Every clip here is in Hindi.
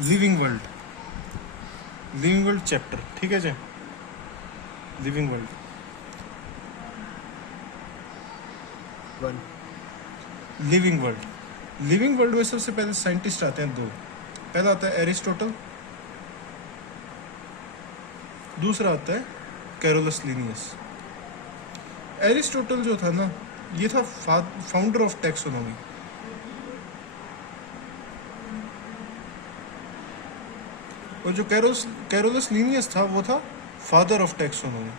Living world, living world chapter, ठीक है जी। Living world 1 living world, living world में सबसे पहले साइंटिस्ट आते हैं दो। पहला आता है एरिस्टोटल, दूसरा आता है कैरोलस लीनियस। एरिस्टोटल जो था ना, ये था फाउंडर ऑफ टैक्सोनॉमी। और जो कैरोलस लीनियस था वो था फादर ऑफ टैक्सोनॉमी।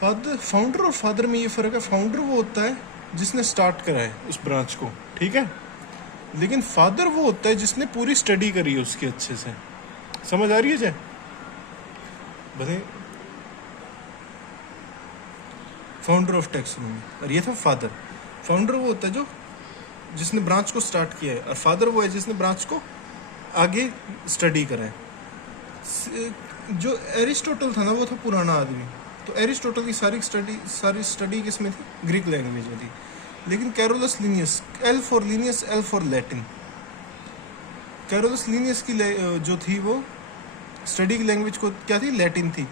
फाउंडर और फादर में ये फर्क है, फाउंडर वो होता है जिसने स्टार्ट करा है उस ब्रांच को, ठीक है, लेकिन फादर वो होता है जिसने पूरी स्टडी करी है उसकी अच्छे से। समझ आ रही है जय? बताइए। फाउंडर ऑफ टैक्सोनॉमी, और ये था फादर। फाउंडर वो होता है जो जिसने ब्रांच को स्टार्ट किया है, और फादर वो है जिसने ब्रांच को आगे स्टडी करा है। जो एरिस्टोटल था ना वो था पुराना आदमी, तो एरिस्टोटल की सारी स्टडी किस में थी? ग्रीक लैंग्वेज में थी। लेकिन Carolus Linnaeus, L for Linnaeus, L for Latin, Carolus Linnaeus की जो थी वो स्टडी की लैंग्वेज को क्या थी? लैटिन थी।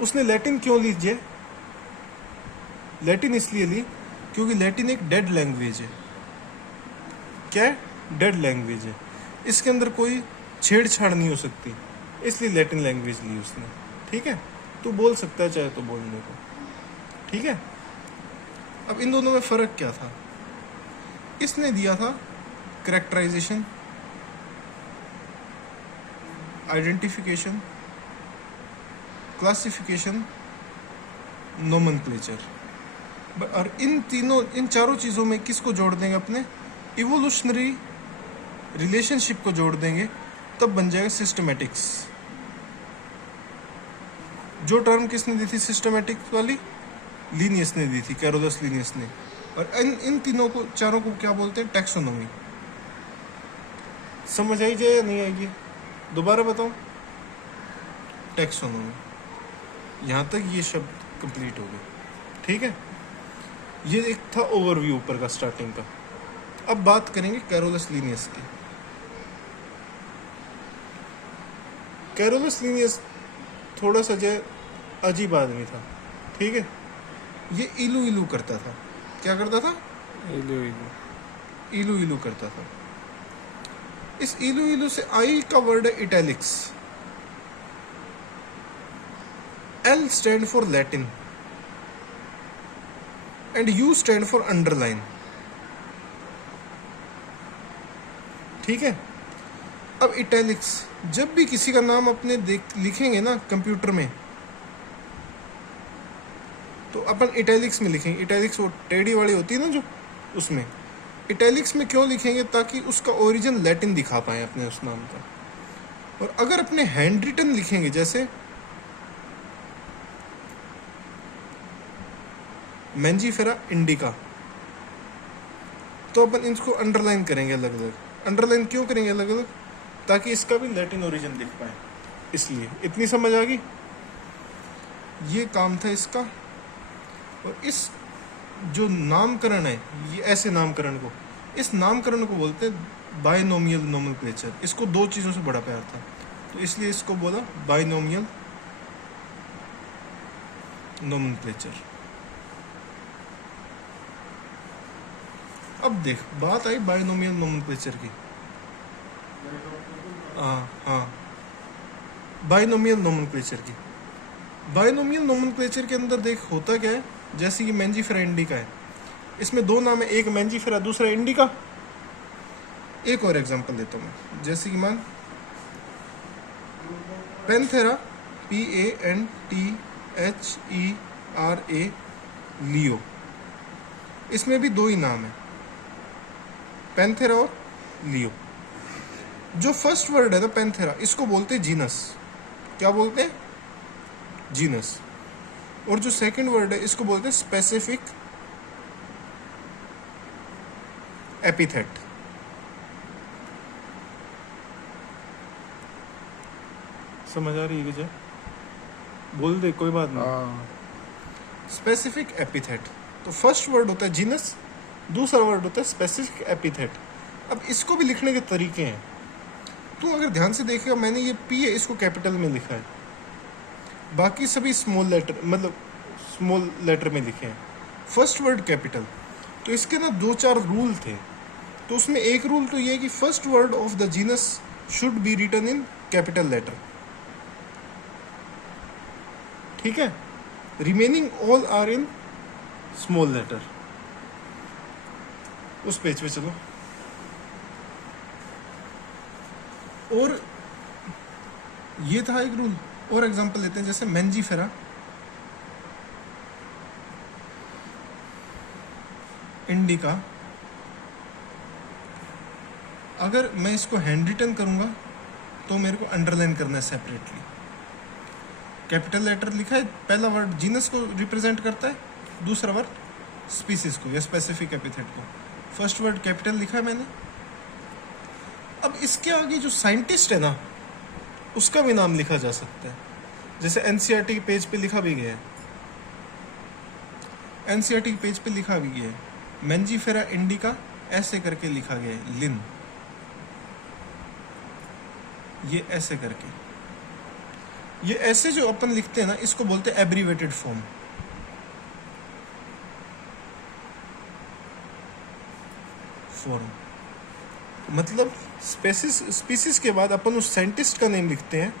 उसने लैटिन क्यों लीजिए? लैटिन इसलिए ली क्योंकि लैटिन एक डेड लैंग्वेज है। क्या है? डेड लैंग्वेज है, इसके अंदर कोई छेड़छाड़ नहीं हो सकती, इसलिए लैटिन लैंग्वेज ली उसने, ठीक है। तू बोल सकता है चाहे तो बोलने को, ठीक है। अब इन दोनों में फर्क क्या था? इसने दिया था कैरेक्टराइजेशन, आइडेंटिफिकेशन, क्लासिफिकेशन, नोमेनक्लेचर। और इन चारों चीज़ों में किसको जोड़ देंगे? अपने इवोल्यूशनरी रिलेशनशिप को जोड़ देंगे, तब बन जाएगा सिस्टमैटिक्स। जो टर्म किसने दी थी सिस्टमैटिक वाली? लीनियस ने दी थी, कैरोलस लीनियस ने। और इन तीनों को, चारों को क्या बोलते हैं? टैक्सोनॉमी। समझ आई जाए या नहीं आएगी? दोबारा बताऊं? टैक्सोनॉमी। यहाँ तक ये शब्द कंप्लीट हो गए, ठीक है। ये एक था ओवरव्यू ऊपर का, स्टार्टिंग का। अब बात करेंगे कैरोलस लीनियस की। कैरोलस लीनियस थोड़ा सा जो अजीब आदमी था, ठीक है। ये इलू इलू करता था। क्या करता था? इलू इलू करता था। इस इलू इलू से आई का वर्ड है italics. L stand for Latin and you stand for underline, ठीक है। अब इटैलिक्स, जब भी किसी का नाम अपने लिखेंगे ना कंप्यूटर में, तो अपन इटैलिक्स में लिखेंगे। इटैलिक्स वो टेढ़ी वाली होती है ना जो, उसमें इटैलिक्स में क्यों लिखेंगे? ताकि उसका ओरिजिन लैटिन दिखा पाए अपने उस नाम का। और अगर अपने हैंड रिटन लिखेंगे, जैसे मैंजीफेरा इंडिका, तो अपन इसको अंडरलाइन करेंगे अलग अलग। अंडरलाइन क्यों करेंगे अलग अलग? ताकि इसका भी लैटिन ओरिजिन दिख पाए, इसलिए। इतनी समझ आ गई? ये काम था इसका। और इस जो नामकरण है, ये ऐसे नामकरण को, इस नामकरण को बोलते हैं बाइनोमियल नोमेनक्लेचर। इसको दो चीज़ों से बड़ा प्यार था, तो इसलिए इसको बोला बाइनोमियल नोमेनक्लेचर। अब देख, बात आई बाइनोमियल नोमेनक्लेचर की। हाँ, बाइनोमियल नोमेनक्लेचर की। बाइनोमियल नोमेनक्लेचर के अंदर देख होता क्या है, जैसे कि मैंजीफेरा इंडिका है, इसमें दो नाम है, एक मैंजीफेरा दूसरा इंडिका। एक और एग्जांपल देता हूँ मैं, जैसे कि मान पैंथेरा, PANTHERA, लियो, इसमें भी दो ही नाम है, पैंथेरा और लियो। जो फर्स्ट वर्ड है ना पैंथेरा, इसको बोलते हैं जीनस। क्या बोलते हैं? जीनस। और जो सेकंड वर्ड है इसको बोलते हैं स्पेसिफिक एपिथेट। समझ आ रही है विजय? बोल दे, कोई बात नहीं। स्पेसिफिक एपिथेट, तो फर्स्ट वर्ड होता है जीनस, दूसरा वर्ड होता है स्पेसिफिक एपिथेट। अब इसको भी लिखने के तरीके हैं। तू अगर ध्यान से देखेगा, मैंने ये पी है इसको कैपिटल में लिखा है, बाकी सभी स्मॉल लेटर मतलब स्मॉल लेटर में लिखे हैं, फर्स्ट वर्ड कैपिटल। तो इसके ना 2-4 रूल थे। तो उसमें एक रूल तो ये है कि first word of the genus should be written in capital letter, ठीक है। Remaining all are in small letter. उस पेज पे चलो। और ये था एक रूल। और एग्जांपल लेते हैं, जैसे मेंजीफेरा, इंडिका। अगर मैं इसको हैंड रिटन करूंगा तो मेरे को अंडरलाइन करना है सेपरेटली। कैपिटल लेटर लिखा है, पहला वर्ड जीनस को रिप्रेजेंट करता है, दूसरा वर्ड स्पीसीज को या स्पेसिफिक एपिथेट को। फर्स्ट वर्ड कैपिटल लिखा है मैंने। अब इसके आगे जो साइंटिस्ट है ना, उसका भी नाम लिखा जा सकता है। जैसे एनसीईआरटी के पेज पे लिखा भी गया है, एनसीईआरटी के पेज पे लिखा भी गया है, मेंजीफेरा इंडिका ऐसे करके लिखा गया है, लिन, ये ऐसे करके। ये ऐसे जो अपन लिखते हैं ना, इसको बोलते हैं एब्रीवेटेड फॉर्म। मतलब स्पीसीज के बाद अपन उस साइंटिस्ट का नेम लिखते हैं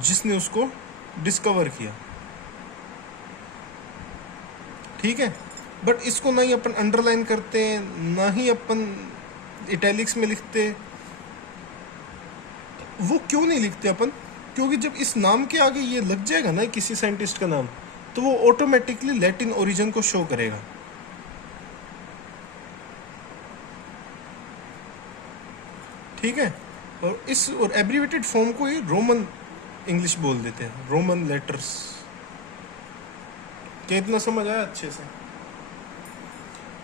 जिसने उसको डिस्कवर किया, ठीक है। बट इसको ना ही अपन अंडरलाइन करते हैं, ना ही अपन इटैलिक्स में लिखते। वो क्यों नहीं लिखते अपन? क्योंकि जब इस नाम के आगे ये लग जाएगा ना किसी साइंटिस्ट का नाम, तो वो ऑटोमेटिकली लैटिन ओरिजिन को शो करेगा। ठीक है। और एब्रीवेटेड फॉर्म को ही रोमन इंग्लिश बोल देते हैं, रोमन लेटर्स। क्या इतना समझ आया अच्छे से?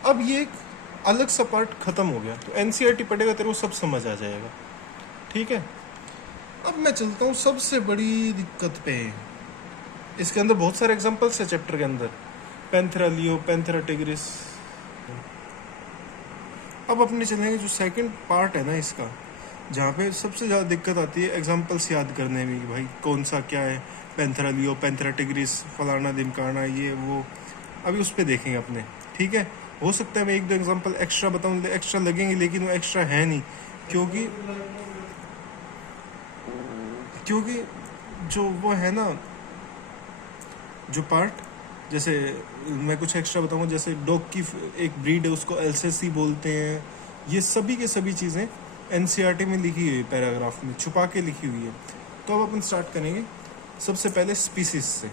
अब ये एक अलग सा पार्ट खत्म हो गया, तो एनसीईआरटी पढ़ेगा तेरे को सब समझ आ जाएगा, ठीक है। अब मैं चलता हूँ सबसे बड़ी दिक्कत पे। इसके अंदर बहुत सारे एग्जांपल्स है चैप्टर के अंदर, पैंथेरा लियो, पैंथेरा टिग्रिस। अब अपने चलेंगे जो सेकंड पार्ट है ना इसका, जहाँ पे सबसे ज़्यादा दिक्कत आती है एग्जांपल्स याद करने में कि भाई कौन सा क्या है, पैंथेरा लियो, पैंथेरा टिग्रिस, फलाना दिमकाना, ये वो। अभी उस पर देखेंगे अपने, ठीक है। हो सकता है मैं 1-2 एग्जांपल एक्स्ट्रा बताऊँ, एक्स्ट्रा लगेंगे, लेकिन वो एक्स्ट्रा है नहीं, क्योंकि जो वो है ना, जो पार्ट, जैसे मैं कुछ एक्स्ट्रा बताऊंगा, जैसे डॉग की एक ब्रीड है उसको एल्सेसी बोलते हैं। ये सभी के सभी चीज़ें एनसीईआरटी में लिखी हुई है, पैराग्राफ में छुपा के लिखी हुई है। तो अब अपन स्टार्ट करेंगे सबसे पहले स्पीसीज से।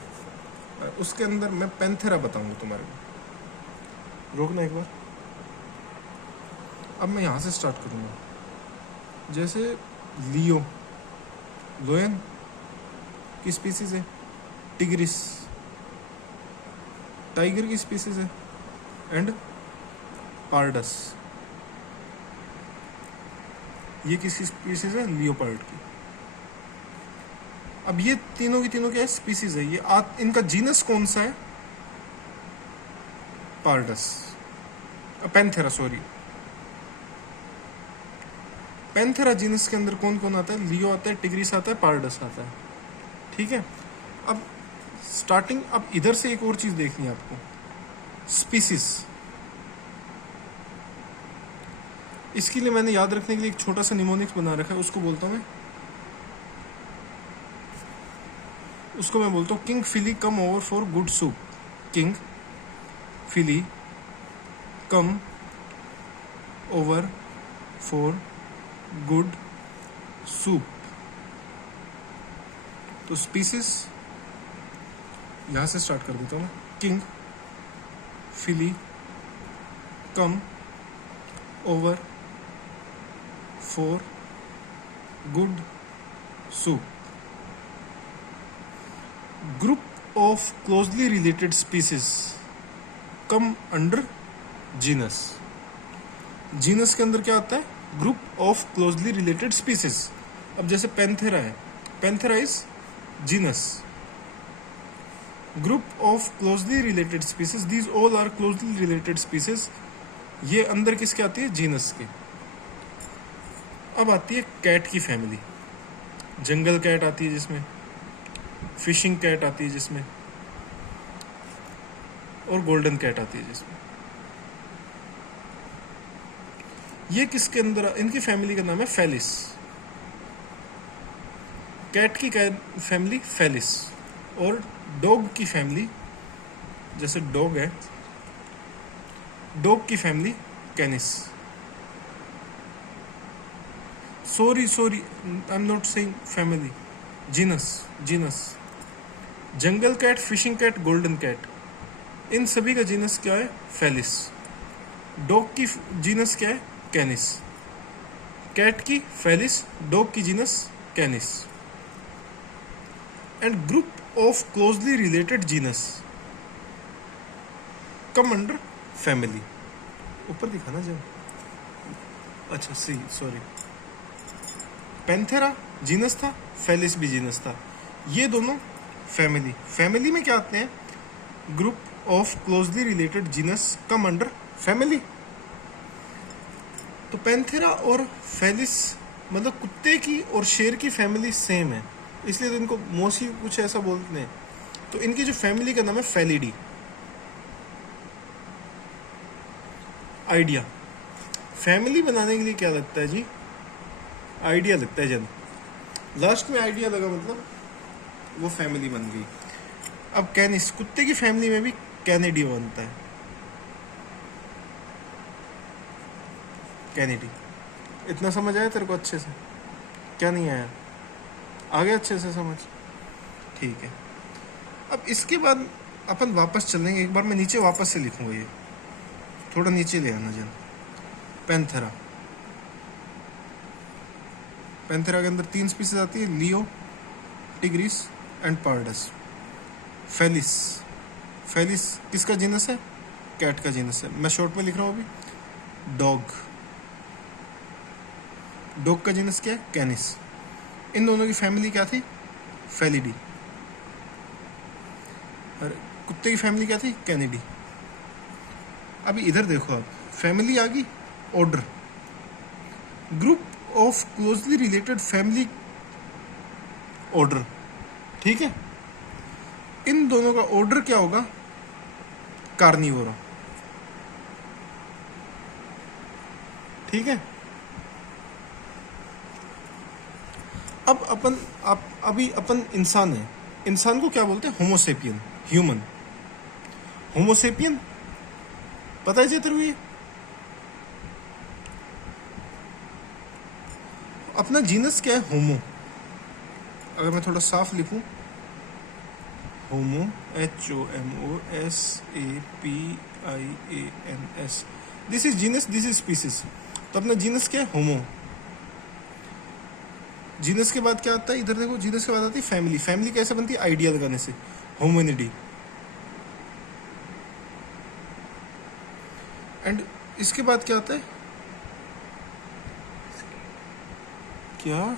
उसके अंदर मैं पैंथेरा बताऊंगा तुम्हारे को। रोकना एक बार। अब मैं यहाँ से स्टार्ट करूँगा। जैसे लियो, लोयन की स्पीसीज है। टिग्रिस टाइगर की स्पीसीज है। एंड पार्डस, ये किसकी स्पीसीज है? लियोपार्ड की। अब ये तीनों की तीनों क्या है? स्पीसीज है। ये इनका जीनस कौन सा है? Pardus, Panthera, sorry. Panthera genus के अंदर कौन कौन आता है? लियो आता है, टिग्रिस आता है, पार्डस आता है, ठीक है। अब स्टार्टिंग, अब इधर से एक और चीज देखनी है आपको, स्पीसीज। इसके लिए मैंने याद रखने के लिए एक छोटा सा निमोनिक्स बना रखा है, उसको बोलता हूँ king Philip come over for good soup. King Philip come over for good soup. तो स्पीसीज यहां से स्टार्ट कर देता हूँ। King Philip come over for good soup. Group of closely related species come under genus. Genus के अंदर क्या आता है? Group of closely related species. अब जैसे पैंथेरा है, Panthera is genus. Group of closely related species, these all are closely related species ये अंदर किसके आती है? जीनस के। अब आती है कैट की फैमिली। जंगल कैट आती है जिसमें, फिशिंग कैट आती है जिसमें, और गोल्डन कैट आती है जिसमें। ये किसके अंदर? इनकी फैमिली का नाम है फेलिस। कैट की फैमिली फेलिस, और डॉग की फैमिली, जैसे डॉग है, डॉग की family Canis. Sorry I am not saying family, genus. Genus jungle cat, fishing cat, golden cat, इन सभी का जीनस क्या है? फेलिस। डॉग की जीनस क्या है? कैनिस। कैट की फेलिस, डॉग की genus कैनिस। And group of closely related genus come under family. ऊपर दिखाना जब, अच्छा सी, सॉरी। पैंथेरा जीनस था, फेलिस भी जीनस था, ये दोनों फैमिली। फैमिली में क्या आते हैं? Group of closely related genus come under family. तो पैंथेरा और फेलिस मतलब कुत्ते की और शेर की फैमिली सेम है, इसलिए तो इनको मोसी कुछ ऐसा बोलते हैं। तो इनकी जो फैमिली का नाम है फेलिडी। आइडिया, फैमिली बनाने के लिए क्या लगता है जी? आइडिया लगता है जब लास्ट में आइडिया लगा, मतलब वो फैमिली बन गई। अब कैनिस, कुत्ते की फैमिली में भी कैनेडी बनता है। कैनेडी। इतना समझ आया तेरे को अच्छे से? क्या नहीं आया? आ गया अच्छे से समझ? ठीक है। अब इसके बाद अपन वापस चलेंगे। एक बार मैं नीचे वापस से लिखूंगा, ये थोड़ा नीचे ले आना जन। पैंथेरा, पैंथेरा के अंदर 3 स्पीसीज आती है, leo, tigris and pardus. Felis, Felis किसका जीनस है? कैट का जीनस है। मैं शॉर्ट में लिख रहा हूँ अभी। डॉग, डॉग का जीनस क्या है? कैनिस। इन दोनों की फैमिली क्या थी? फेलिडी। और कुत्ते की फैमिली क्या थी? कैनेडी। अभी इधर देखो, आप फैमिली आ गई, order, group of closely related family order, ठीक है। इन दोनों का ऑर्डर क्या होगा? कार्निवोरा, ठीक है। अब अपन अभी अपन इंसान है, इंसान को क्या बोलते हैं? Homo sapien, human. होमोसेपियन पता है जी तेरे को? ये अपना जीनस क्या है? होमो। अगर मैं थोड़ा साफ लिखूं, होमो, HOMOSAPIANS, this is genus, this is species. तो अपना जीनस क्या है? होमो। जीनस के बाद क्या आता है? इधर देखो, जीनस के बाद आती है फैमिली। फैमिली कैसे बनती है? आइडिया लगाने से, होमिनिडी। एंड इसके बाद क्या आता है? क्या?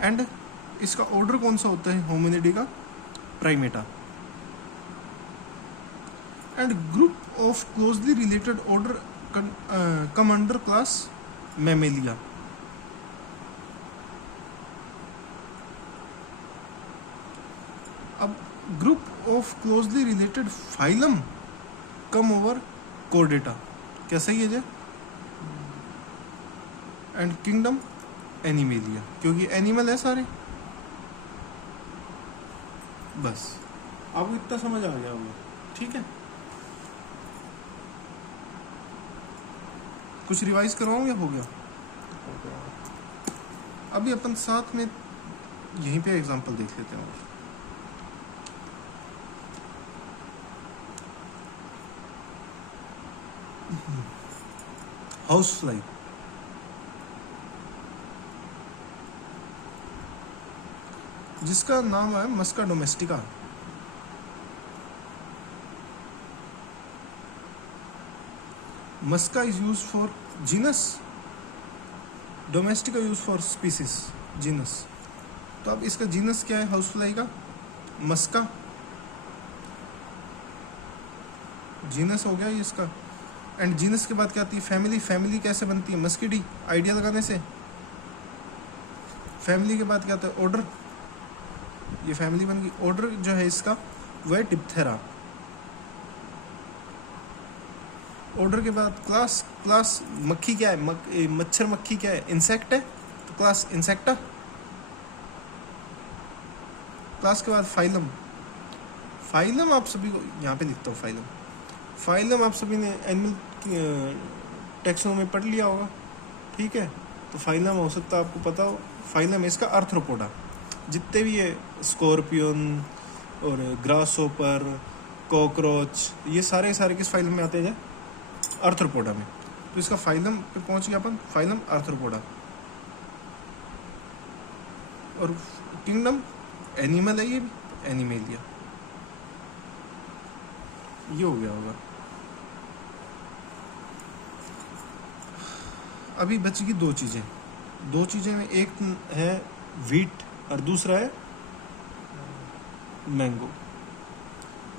एंड इसका ऑर्डर कौन सा होता है होमिनिडी का? Primata. And group of closely related order come under class Mammalia. अब group of closely related phylum come over Chordata. क्या सही है जे? एंड किंगडम एनिमेलिया, क्योंकि एनिमल है सारे। बस आपको इतना समझ आ गया होगा, ठीक है। कुछ रिवाइज करवाऊं या हो गया? अभी अपन साथ में यहीं पे एग्जांपल देख लेते हैं। हाउस फ्लाई, जिसका नाम है Musca domestica. Musca is use for genus, domestica use for species, genus. तो अब इसका जीनस क्या है हाउस फ्लाई का? मस्का। जीनस हो गया ये इसका। एंड जीनस के बाद क्या आती है? फैमिली। फैमिली कैसे बनती है? मस्किडी, आइडिया लगाने से। फैमिली के बाद क्या आता है? ऑर्डर। ये फैमिली बन गई। ऑर्डर जो है इसका वो है डिप्थेरा। ऑर्डर के बाद क्लास। क्लास मक्खी क्या है? मच्छर मक्खी क्या है? इंसेक्ट है, तो क्लास इंसेक्टा। क्लास के बाद फाइलम। फाइलम आप सभी को यहाँ पे लिखता हूँ, फाइलम। फाइलम आप सभी ने एनिमल टेक्सोनोमी में पढ़ लिया होगा, ठीक है। तो फाइलम हो सकता है आपको पता हो। फाइलम है इसका आर्थ्रोपोडा। जितने भी ये स्कॉर्पियन और ग्रासहोपर, कॉकरोच, ये सारे सारे किस फाइलम में आते हैं? आर्थ्रोपोडा में। तो इसका फाइलम पे पहुंच गया अपन, फाइलम आर्थ्रोपोडा। और किंगडम एनिमल है, ये भी एनिमेलिया। ये हो गया होगा। अभी बच गई दो चीज़ें। दो चीज़ें में एक है व्हीट और दूसरा है मैंगो।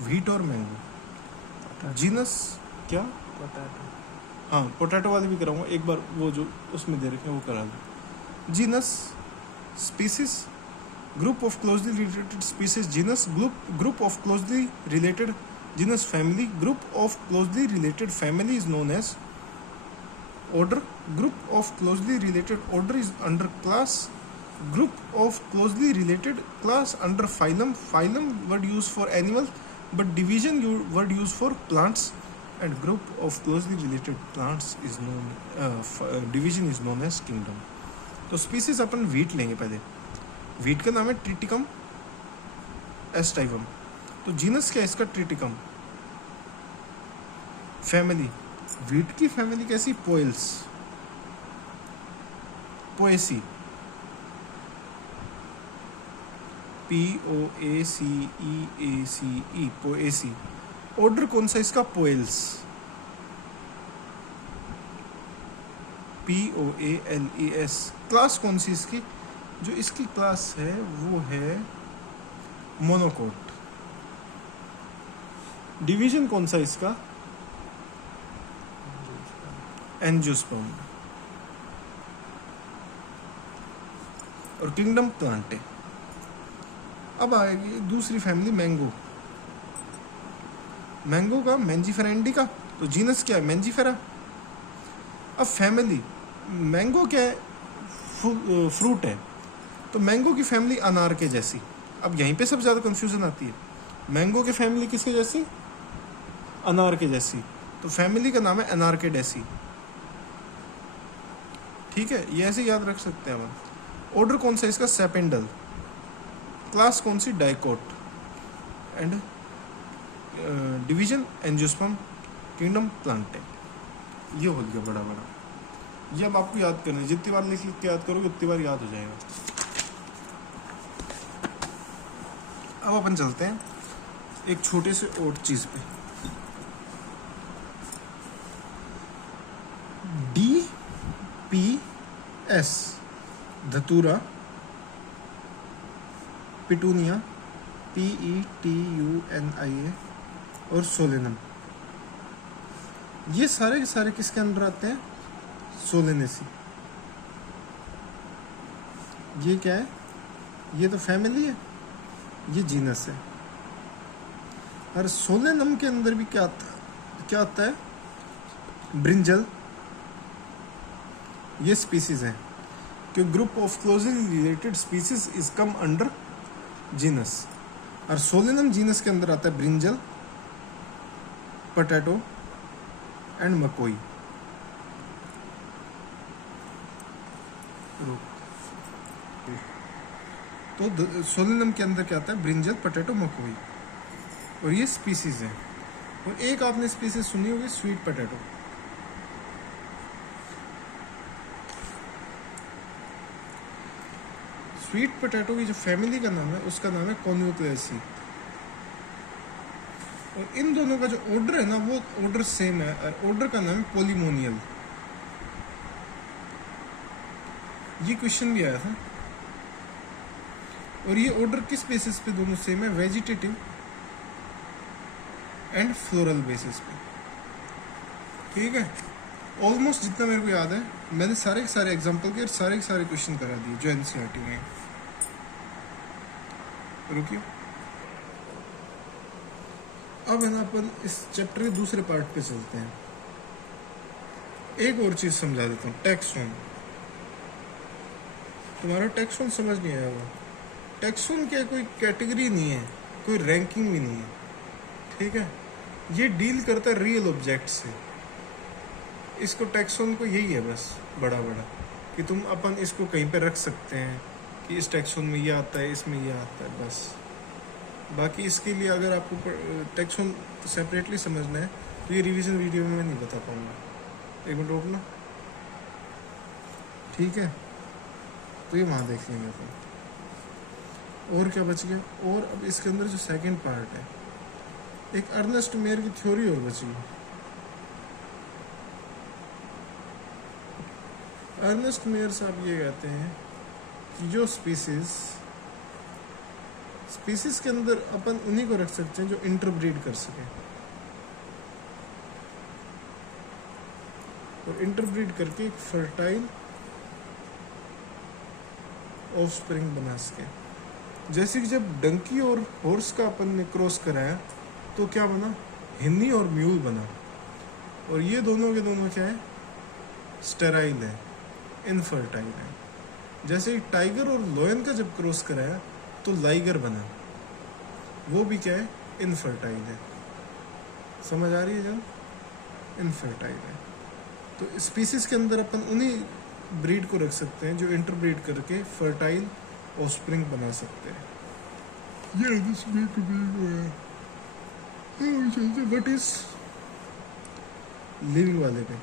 व्हीट और मैंगो। जीनस क्या? पोटैटो। हाँ, पोटैटो वाले भी कराऊंगा एक बार, वो जो उसमें दे रखे हैं वो करा दो। Genus, species, group of closely related species. Genus, group of closely related. Genus, family, group of closely related family is known as order. Group of closely related order is under class. Group of closely related class under phylum. Phylum word used for animal, but division word used for plants. And group of closely related plants is known division is known as kingdom. तो species अपन wheat लेंगे पहले। wheat का नाम है ट्रिटिकम एस्टाइवम। तो जीनस क्या है इसका? ट्रिटिकम। फैमिली, व्हीट की फैमिली कैसी? Poales, Poaceae, POACEACE, Poaceae. Order कौन सा इसका? Poales, POALES। क्लास कौन सी इसकी? जो इसकी क्लास है वो है मोनोकोट। डिवीजन कौन सा इसका? एंजियोस्पर्म। और किंगडम प्लांटे। अब आएगी दूसरी फैमिली, मैंगो। मैंगो का मैंजीफेरा इंडिका। तो जीनस क्या है? मैंजीफेरा। अब फैमिली, मैंगो क्या है? फ्रूट है। तो मैंगो की फैमिली अनार के जैसी। अब यहीं पे सबसे ज़्यादा कंफ्यूजन आती है। मैंगो की फैमिली किसके जैसी? अनार के जैसी। तो फैमिली का नाम है अनारकेडेसी, ठीक है। ये ऐसे याद रख सकते हैं हम। ऑर्डर कौन सा इसका? सेपेंडल। क्लास कौन सी? Dicot. And division angiosperm, kingdom Plantae. ये हो गया बड़ा बड़ा। ये अब आपको याद करना है। जितनी बार लिख के याद करोगे उतनी बार याद हो जाएगा। अब अपन चलते हैं एक छोटे से और चीज पे। DPS, धतूरा, पिटूनिया, PETUNIA और सोलेनम। ये सारे के सारे किसके अंदर आते हैं? सोलेनेसी। ये क्या है? ये तो फैमिली है, ये जीनस है। और सोलेनम के अंदर भी क्या आता है? ब्रिंजल। ये स्पीसीज है कि group of closely related species is come under genus. और सोलेनम जीनस के अंदर आता है ब्रिंजल, पोटैटो एंड मकोई। तो सोलेनम के अंदर क्या आता है? ब्रिंजल, पोटैटो, मकोई। और ये स्पीसीज है। और एक आपने स्पीसीज सुनी होगी, स्वीट पोटैटो। स्वीट पोटैटो की जो फैमिली का नाम है उसका नाम है कॉन्यूक्लेसी। और इन दोनों का जो ऑर्डर है ना वो ऑर्डर सेम है। और ऑर्डर का नाम है पोलीमोनियल। ये क्वेश्चन भी आया था। और ये ऑर्डर किस बेसिस पे दोनों सेम है? वेजिटेटिव एंड फ्लोरल बेसिस पे। ठीक है, ऑलमोस्ट जितना मेरे को याद है मैंने सारे के सारे एग्जांपल के सारे क्वेश्चन करा दिए जो एनसीईआरटी में है। रुकिए, अब है ना अपन इस चैप्टर के दूसरे पार्ट पे चलते हैं। एक और चीज समझा देता हूँ, टैक्सोन। तुम्हारा टैक्सोन समझ नहीं आया होगा। टैक्सोन क्या कोई कैटेगरी नहीं है, कोई रैंकिंग भी नहीं है। ठीक है, ये डील करता है रियल ऑब्जेक्ट से। इसको टैक्सोन को यही है बस बड़ा कि तुम अपन इसको कहीं पे रख सकते हैं कि इस टैक्सोन में ये आता है, इसमें ये आता है, बस। बाकी इसके लिए अगर आपको टैक्सोन सेपरेटली समझना है तो ये रिवीजन वीडियो में मैं नहीं बता पाऊंगा। एक मिनट रोकना। ठीक है, तो ये वहाँ देख लेंगे अपन। और क्या बच गया? और अब इसके अंदर जो सेकंड पार्ट है, एक अर्नेस्ट मेयर की थ्योरी और बची। अर्नेस्ट मेयर साहब ये कहते हैं कि जो स्पीसीज के अंदर अपन उन्हीं को रख सकते हैं जो इंटरब्रीड कर सके, और इंटरब्रीड करके एक फर्टाइल ऑफस्प्रिंग बना सके। जैसे कि जब डंकी और हॉर्स का अपन ने क्रॉस कराया तो क्या बना? हिन्नी और म्यूल बना। और ये दोनों के दोनों क्या है? स्टेराइल है, इनफर्टाइल है। जैसे ही टाइगर और लोयन का जब क्रॉस कराया तो लाइगर बना, वो भी क्या है? इनफर्टाइल है। समझ आ रही है जब? इनफर्टाइल है। तो स्पीसीज के अंदर अपन उन्हीं ब्रीड को रख सकते हैं जो इंटरब्रीड करके फर्टाइल ऑफस्प्रिंग बना सकते हैं। ये व्हाट इज लिविंग वाले पे